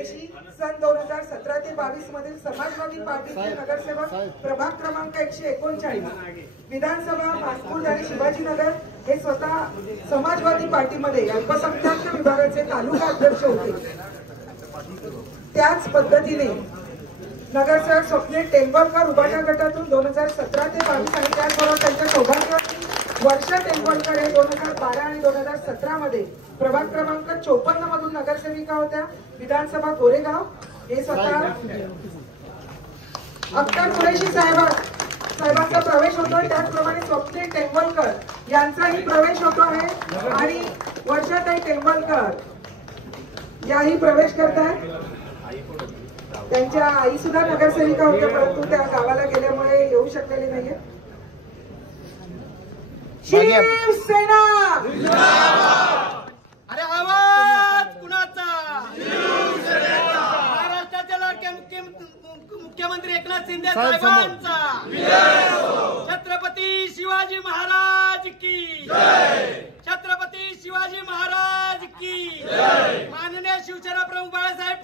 कुरेशी सन 2017 ते 22 मधील समाजवादी पार्टीचे नगरसेवक प्रभाग क्रमांक 139 विधानसभा नागपूर आणि शिवाजीनगर हे स्वतः समाजवादी पार्टीमध्ये अल्पसंख्याक विभागाचे तालुका अध्यक्ष होते। त्याच पद्धतीने नगरसेवक स्वप्नील टेंबलकर उबाटा गटातून 2017 ते 22 आणि त्याचबरोबर त्यांच्या सौभाग्यवती वर्षा टेंबलकर हे 2012 आणि 2017 मध्ये प्रभाग क्रमांक 54 मधून नगरसेविका होत्या। विधानसभा गोरेगाव हे स्वतः अख्तर कुरेशी साहेबांचा प्रवेश होतो। त्याचप्रमाणे स्वप्नील टेंबलकर यांचाही प्रवेश होतो आहे आणि वर्षाताई टेंबलकर याही प्रवेश करतात। त्यांच्या आई सुद्धा नगरसेविका होत्या, परंतु त्या गावाला गेल्यामुळे येऊ शकलेले नाहीये। शिवसेना अरे आवाज कुणाचा? महाराष्ट्राच्या लाडक्या मुख्यमंत्री एकनाथ शिंदे साहेबांचा। छत्रपती शिवाजी महाराज की छत्रपती शिवाजी महाराज की माननीय शिवसेना प्रमुख बाळासाहेब